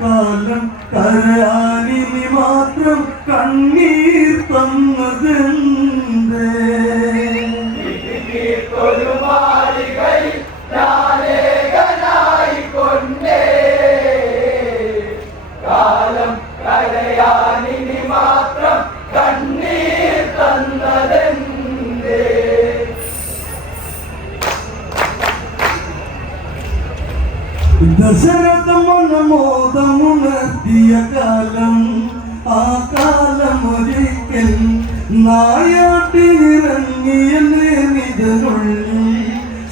കാലം കരയാനിനി മാത്രം കണ്ണീർ തന്നതെന്തേ കാലം കരയാനിനി മാത്രം കണ്ണീർ തന്നതെന്തേ ദശരഥ മനമോദമുണർത്തിയ കാലം ആ കാലമൊരിക്കൽ നായാട്ടിനിറങ്ങിയ നിജനുള്ളിൽ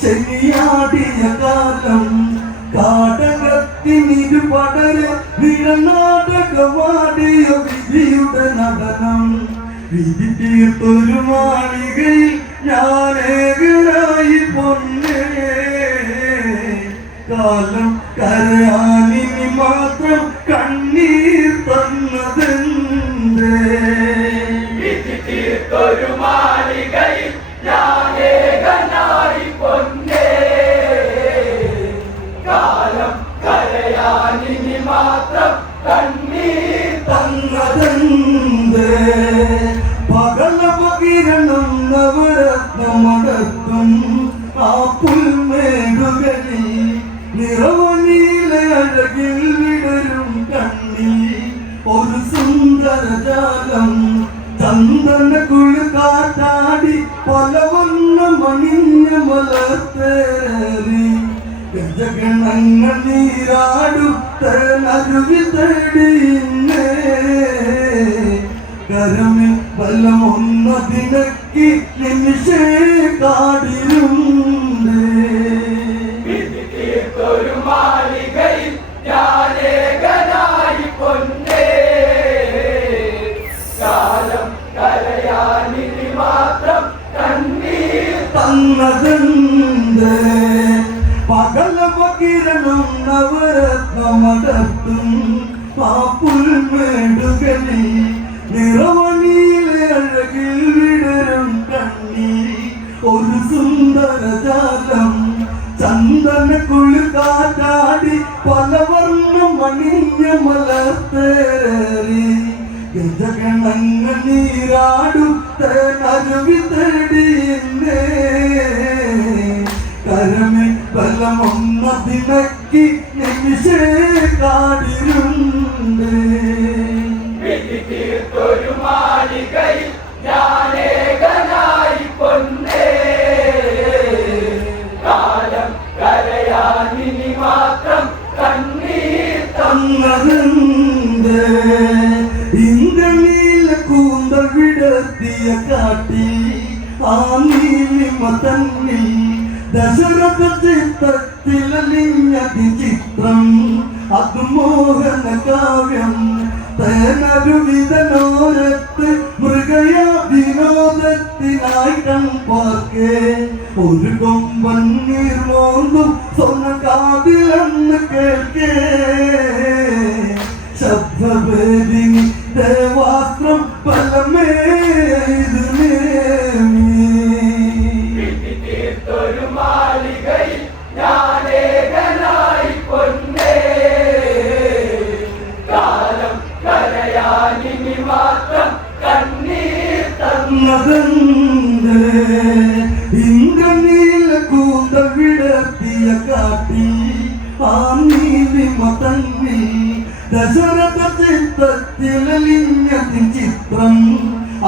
ശനിയാടിയ കാലം കാടകത്തിനിരു പടരെ നിഴനാടകമാടിയ വിധിയുടെ നടനം വിധി തീർത്തൊരു മാളികയിൽ ഞാനേകനായി പൊന്നേ കാലം കരയാനിനി മാത്രം കണ്ണീർ തന്നതെന്തേ വിധി തീർത്തൊരു മാളികയിൽ ഞാനേകനായി പൊന്നേ കാലം കരയാനിനി മാത്രം കണ്ണീർ തന്നതെന്തേ പകലപകിരണം നവരത്നമടത്തും ആ പുൽമേടുകളിൽ നിറവനീല അഴകിൽ വിടരും കണ്ണിൽ ഒരു സുന്ദരജാലം ചന്ദന കുളിർക്കാറ്റാടി പലവണ്ണം അണിഞ്ഞ മലർത്തേറി ഗജഗണങ്ങൾ നീരാടുത്ത നരുവി തേടിയുന്നേ കരമിൽ ബലമൊന്നതിനക്കി നിമിഷേ കാടിരുന്നേ ഒരു മാളികയിൽ ഞാനേകനായി പൊന്നേ കാലം കരയാനിനി മാത്രം കണ്ണീർ തന്നതെന്തേ പകലപകിരണം നവരത്നമടത്തും ആ പുൽമേടുകളിൽ നിറവനീല അഴകിൽ വിടരും കണ്ണീർ ഒരു സുന്ദരജാലം ചന്ദന കുളിർക്കാറ്റാടി പലവർണ്ണം അണിഞ്ഞ മലർത്തേറി ഗജഗണങ്ങൾ നീരാടുത്ത നരുവി തേടിയുന്നേ കരമിൽ ബലമൊന്നതിനക്കി നിമിഷേ കാടിരുന്നേ വിധി തീർത്തൊരു മാളികയിൽ ഞാനേകനായി പൊന്നേ കാലം കരയാനിനി മാത്രം കണ്ണീർ തന്നതെന്തേ ഇന്ദ്രനീല കൂന്തൽ വിടർത്തിയ കാട്ടി ആ നീലിമ തന്നിൽ ദശരഥ ചിത്രത്തിലലിഞ്ഞതി ചിത്രം അത് മോഹന കാവ്യം തേനരുവിതനോരത്ത് മൃഗയാ വിനോദത്തിനായി കൺപാർക്കേ ഒരു കൊമ്പൻ നീർമോന്തും സ്വന്ന കാതിലെന്ന് കേൾക്കേ ശബ്ദവേദിനി ദേവാസ്ത്രം പലമേ ഇത് ഒരു മാളികയിൽ ഞാനേകനായി പൊന്നേ കാലം കരയാനിനി മാത്രം കണ്ണീർ തന്നതെന്തേ ഇന്ദ്രനീല കൂന്തൽ വിടർത്തിയ കാട്ടി ആ നീലിമ തന്നിൽ ദശരഥ ചിത്രത്തിലലിഞ്ഞതി ചിത്രം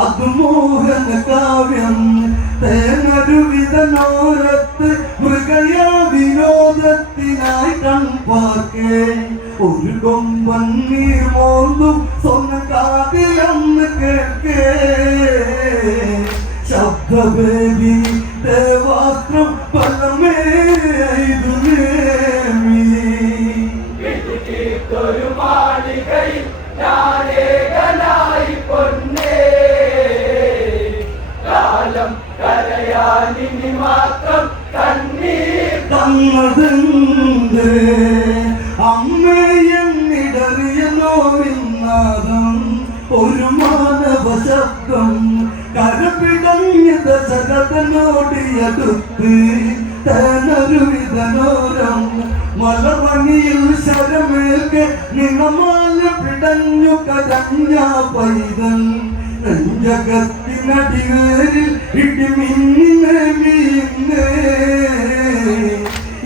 അത് മോഹന കാവ്യം തേനരുവിതനോരത്ത് മൃഗയാ വിനോദത്തിനായി കൺപാർക്കേ ഒരു കൊമ്പൻ നീർമോന്തും സ്വന്ന കാതിലെന്ന് കേൾക്കേ ശബ്ദവേദി ദേവാസ്ത്രം പലമേ ഇത് ഒരു മാളികയിൽ ഞാനേകനായി പൊന്നേ കാലം കരയാനിനി മാത്രം കണ്ണീർ തന്നതെന്തേ അമ്മയെന്നിടറിയ നോവിന്നാദം ഒരു മാനവ ശബ്ദം കരപിടഞ്ഞ ദശരഥനോടിയടുത്ത് തേനരുവിതനോരം മലമണിയിൽ ശരമേൽക്കെ നിണമാല പിടഞ്ഞു കരഞ്ഞ പൈതൽ നെഞ്ചകത്തിനടിവേരിൽ ഇടിമിന്നിനെ വീന്നേ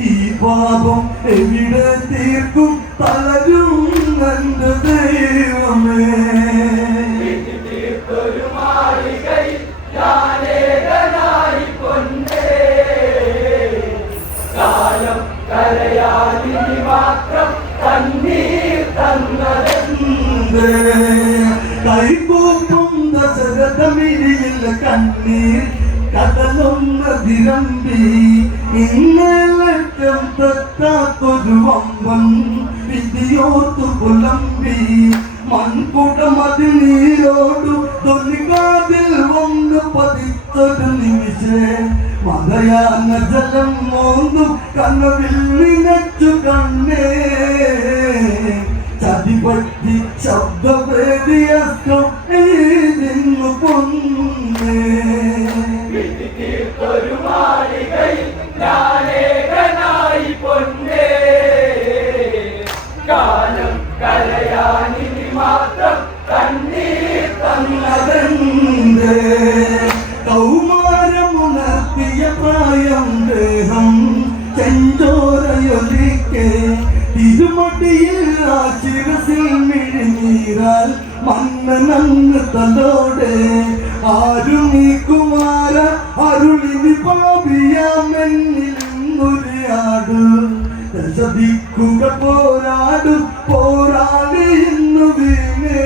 ഈ പാപം എവിടെ തീർക്കും തളരും എൻ്റെ ദൈവമേ തീർത്തൊരു മാളികയിൽ ഞാനേകനായി പൊന്നേ കാലം കരയാനിനി മാത്രം കണ്ണീർ തന്നതെന്തേ കൈകൂപ്പും ദശരഥമിഴിയിൽ കണ്ണീർ കടലൊന്നതിരമ്പി ഇന്നലറ്റം തെറ്റാത്തൊരു വമ്പൻ വിധിയോർത്തു പുലമ്പി മൺകുടമതിൽ നീരോടു തൊലികാതിൽ വന്ന് പതിത്തൊരു നിമിഷേ മതയാന ജലം മോന്തു കനവിൽ നിനച്ചു കണ്ണേ ചതിപറ്റി ശബ്ദവേദിയസ്കം എഴുതിന്നു പൊന്നേ തീർത്തൊരു മാളികയിൽ ഞാനേകനായി പൊന്നേ കാലം കരയാനിനി മാത്രം കണ്ണീർ തന്നതെന്തേ കൗമാരമുണർത്തിയ പ്രായം ദേഹം ചെഞ്ചോരയൊലിക്കെ തിരുമടിയിൽ ആ ശിരസിൽ മിഴിനീരാൽ മന്നനന്ന് തലോടെ ആരു നീ കുമാര അരുളിനി പാപിയാമെന്നിലൊരുയാട് ദശദിക്കുക പോരാടു പോരാടി ഇന്നു വീണേ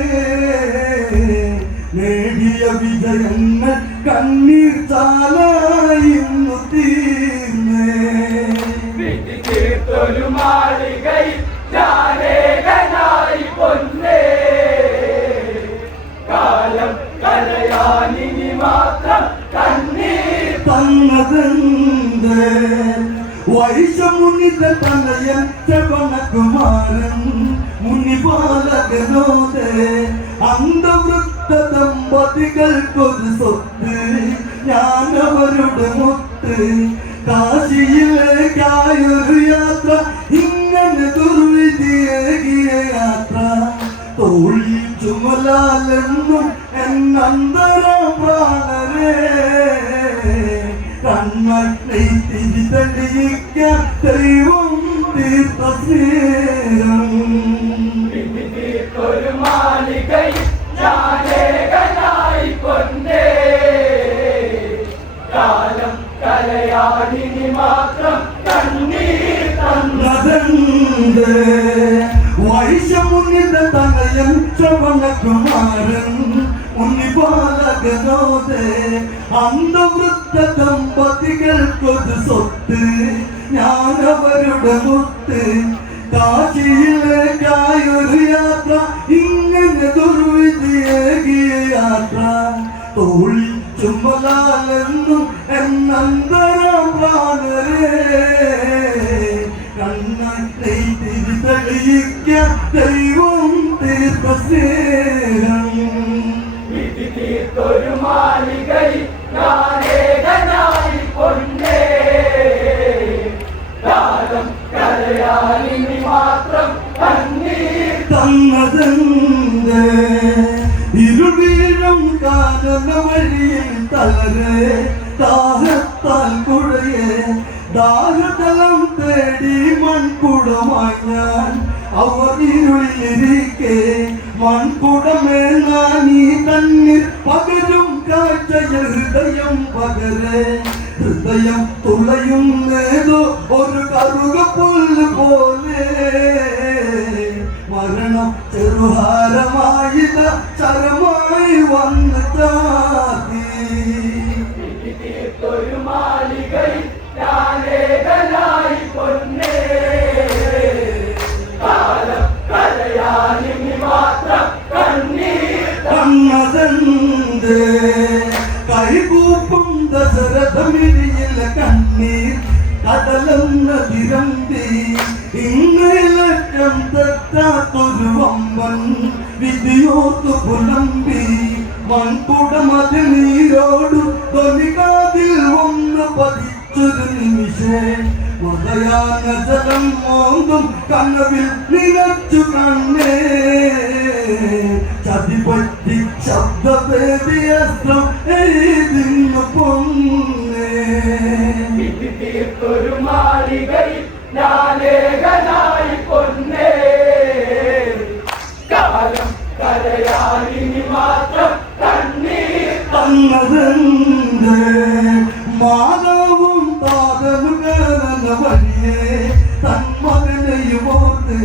നേടിയ വിജയങ്ങൾ കണ്ണീർ ചാലായി ഇന്നു തീർന്നേ തീർത്തൊരു മാളികയിൽ ഞാനേകനായി പൊന്നേ കാലം കരയാനിനി മാത്രം കണ്ണീർ തന്നതെന്തേ വൈശമുനിത തനയൻ ശ്രവണകുമാരൻ മുനിപാലകനോദേ അന്ധവൃത്ത ദമ്പതികൾക്കൊരു സ്വത്ത് ഞാനവരുടെ മുത്ത് കാശിയിലേക്കായൊരു യാത്ര ഇങ്ങനെ ദുർവിധിയേകിയ യാത്ര തോളിൽ ചുമലാലെന്നും എന്നന്തര പ്രാണരേ കണ്ണை തിരി തെളിയിക്കാൻ ദൈവം തീർത്ത സ്നേഹം തീർത്തൊരു മാളികയിൽ ഞാനേകനായി പൊന്നേ കാലം കരയാനിനി മാത്രം കണ്ണീർ തന്നതെന്തേ വൈശമുനിത തനയൻ ശ്രവണകുമാരൻ മുനിപാലകനോദേ അന്ധവൃത്ത ദമ്പതികൾക്കൊരു സ്വത്ത് ഞാനവരുടെ മുത്ത് കാശിയിലേക്കായൊരു യാത്ര ഇങ്ങനെ ദുർവിധിയേകിയ യാത്ര തോളിൽ ചുമലാലെന്നും എന്നന്തരം പ്രാണരേ കണ്ണை തിരി തെളിയിക്കാൻ ദൈവം തീർത്ത സ്നേഹം തീർത്തൊരു മാളികയിൽ ഞാനേകനായി പൊന്നേ കാലം കരയാനിനി മാത്രം കണ്ണീർ തന്നതെന്തേ ഇരുവീഴും കാനന വഴിയിൽ തളരെ ദാഹത്താൽ കുഴയെ ദാഹതലം തേടി മൺകുടമായി ഞാൻ അവർ ഇരുളിലിരിക്കെ മൺകുടമേൽ നാനീ തന്നിൽ പകരും കാഴ്ചയിൽ ഹൃദയം പകരെ ഹൃദയം തുളയുന്നേതോ ഒരു കറുകപ്പുല്ല് പോലെ മരണം ചെറുഹാരമായിത ചരമായി വന്ന് ചാത്തി തീർത്തൊരു മാളികയിൽ ഞാനേകനായി പൊന്നേ കാലം കരയാനിനി മാത്രം കണ്ണീർ തന്നതെന്തേ കൈകൂപ്പും ദശരഥമിഴിയില കണ്ണീർ കടലൊന്നതിരമ്പി ഇന്നലറ്റം തെറ്റാത്തൊരു വമ്പൻ വിധിയോത്തു പുലമ്പി മൺകുടമതിൽ നീ കാലം മോന്തും കനവിൽ നിറച്ചു കണ്ണേ ചതിപറ്റി ശബ്ദവേദിയസ്ത്രം എഴുതുന്നു പൊന്നേ വിധി തീർത്തൊരു മാളികയിൽ ഞാനേകനായി പൊന്നേ കാലം കരയാനിനി മാത്രം കണ്ണീർ തന്നതെന്ത് മാതാവും താതനുകരന വഴിയെ തന്മകനെയുമോർത്ത്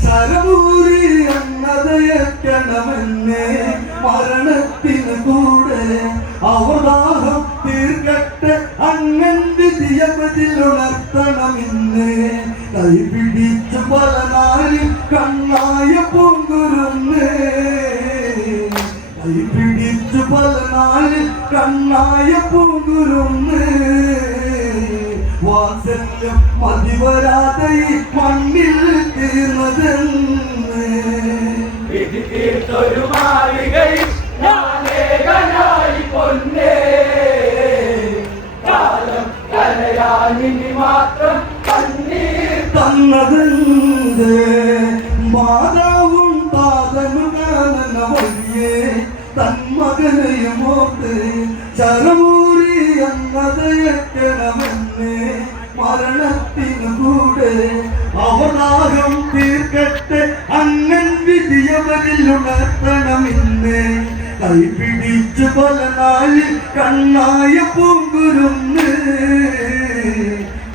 ശരമൂരി എന്നതയക്കണമെന്നെ മരണത്തിന് കൂടെ അവതാഹം തീർക്കട്ടെ അങ്ങന്റെ ദിയപതിലുണർത്തണമെന്ന് കൈപിടിച്ചു പല നാളിൽ കണ്ണായ പൂങ്കുരുന്നേ കൈപിടിച്ചു പല നാളിൽ കണ്ണായ പൂങ്കുരുന്നേ വാത്സല്യം മതിവരാതെ ഈ മണ്ണിൽ തീർന്നതെന്ന് വിധി തീർത്തൊരു മാളികയിൽ ഞാനേകനായി പൊന്നേ കാലം കരയാനിനി മാത്രം കണ്ണീർ തന്നതെന്ത് മാതാവും താതനുകാലന വഴിയെ തന്മകനെയുമോർത്ത് ശരമൂരി എന്നതയക്കണമെന്ന് മരണത്തിനു കൂടെ അവതാരം തീർക്കട്ടെ അങ്ങൻ വിധിയവരിലുണർത്തണമെന്ന് കൈപിടിച്ചു പല നാളിൽ കണ്ണായ പൂങ്കുരുന്ന്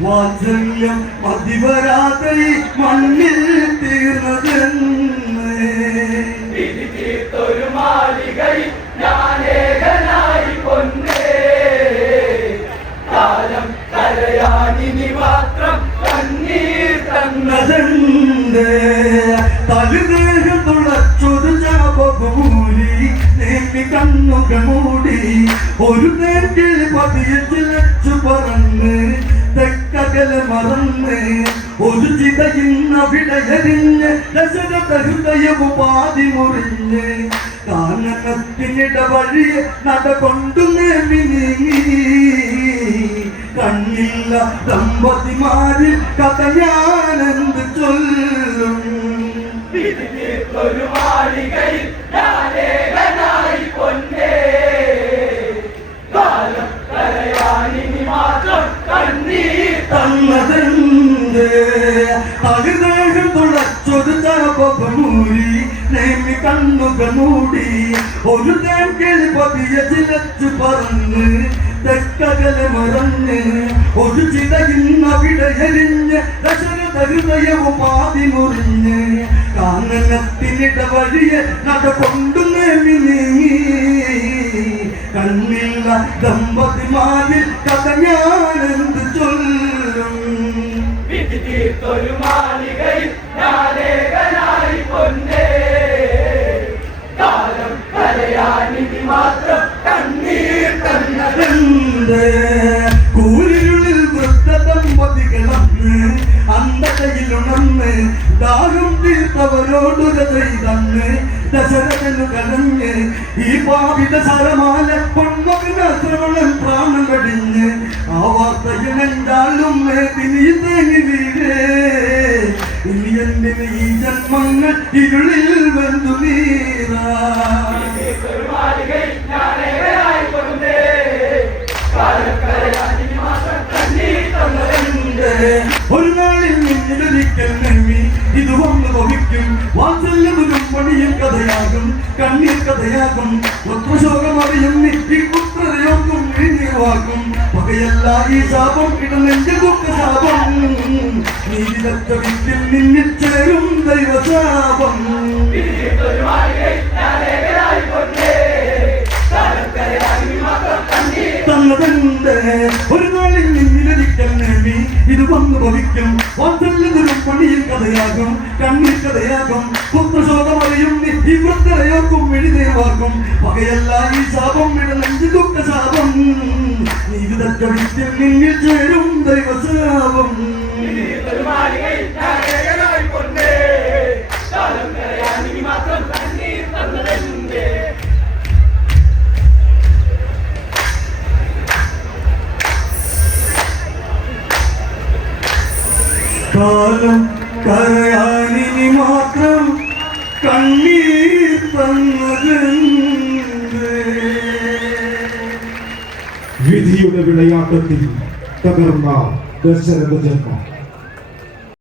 വാത്സല്യം മതിവരാതെ ഈ മണ്ണിൽ തീർന്നതെന്ന് വിധി തീർത്തൊരു മാളികയിൽ ഞാനേകനായി പൊന്നേ കാലം കരയാനിനി മാത്രം കണ്ണീർ തന്നതെന്ത് തലുദേഹം തുളച്ചൊരു ജാപഭൂരി നേമി കണ്ണുകൾ മൂടി ഒരു നേർക്കിൽ പതിയെ ചിലച്ചു പറന്ന് തെക്കകല മറന്ന് ഒരു ചിതയിന്നവിടയരിഞ്ഞ് ദശരഥ ഹൃദയവും പാതി മുറിഞ്ഞ് കാനനത്തിനിട വഴിയെ നടകൊണ്ടു നേമി നീങ്ങി കണ്ണില്ല ദമ്പതിമാരിൽ കഥ ഞാനെന്ത് ചൊല്ലും വിധി തീർത്തൊരു മാളികയിൽ ഞാനേകനായി പൊന്നേ കാലം കരയാനിനി മാത്രം കണ്ണീർ തന്നതെന്ത് തഴുതേഹം തുളച്ചൊരു ചാപമൂരി നേമി കണ്ണുകൾ മൂടി ഒരു തേക്കിൽ പതിയെ ചിലച്ചു പറന്ന് തെക്കകല മറന്ന് ഒരു ചിതയിന്നവിടെ എരിഞ്ഞ് ദശരഥ ഹൃദയവും പാതി മുറിഞ്ഞ് കാനനത്തിനിട വഴിയെ നടകൊണ്ടു നേമി നീങ്ങി കണ്ണില്ല ദമ്പതിമാരിൽ കഥ ഞാനെന്ത് ചൊല്ലും വിധി തീർത്തൊരു മാളികയിൽ ഞാനേകനായി പൊന്നേ കാലം കരയാനിനി മാത്രം കണ്ണീർ തന്നതെന്ത് കൂരിരുളിൽ വൃദ്ധ ദമ്പതികളന്ന് അന്ധതയിലുണർന്ന് ദാഹം തീർത്തവരോടുര ചെയ്തന്ന് ദശരഥനു കലഞ്ഞ് ഈ പാപിത സരമാല പൊന്മകന ശ്രവണൻ പ്രാണം കടിഞ്ഞ് ആ വാർത്തയിനെന്താളും മേതിനി തേങ്ങി വീഴേ ഇനി എന്തിന് ഈ ജന്മങ്ങൾ ഇരുളിൽ വെന്തു നീറാ ഒരു മാളികയിൽ ഞാനേകനായി പൊന്നേ കാലം കരയാനിനി മാത്രം കണ്ണീർ തന്നതെന്ത് ഒരു നാളിൽ നിന്നിലൊരിക്കൽ നെമ്മി ഇത് വന്ന് ഭവിക്കും വാത്സല്യമും പണിയും കഥയാകും കണ്ണീർ കഥയാകും പുത്രശോകമറിയും ഈ പുത്രയോക്കും നീവാക്കും പകയല്ല ഈ ശാപം ഇടനെന്റെ ദുഃഖശാപം നീതിരക്ത വിത്തിൽ നിന്നിൽ ചേരും ദൈവശാപം വിധി തീർത്തൊരു മാളികയിൽ ഞാനേകനായി പൊന്നേ കാലം കരയാനിനി മാത്രം കണ്ണീർ തന്നതെന്ത് ഒരു നാളിൽ നിന്നിലൊരിക്കൽ നെമ്മി ഇത് വന്ന് ഭവിക്കും വാത്സല്യത്തിലും പണിയും കഥയാകും കണ്ണീർ കഥയാകും പുത്രശോകമറിയും ഈ വൃദ്ധരയോക്കും എഴുതേവാക്കും പകയല്ല ഈ ശാപം ഇടനെഞ്ചു ദുഃഖശാപം നീതിതക്ക വിത്തിൽ നിന്നിൽ ചേരും ദൈവശാപം വിധി തീർത്തൊരു മാളികയിൽ ഞാനേകനായി പൊന്നേ കാലം കരയാനിനി മാത്രം കണ്ണീർ തന്നതെന്ത് കാലം കരയാനിനി മാത്രം കണ്ണീർ തന്നതെന്ത്? വിധിയുടെ വിളയാട്ടത്തിൽ തകർന്ന ദശരഥ ജന്മം.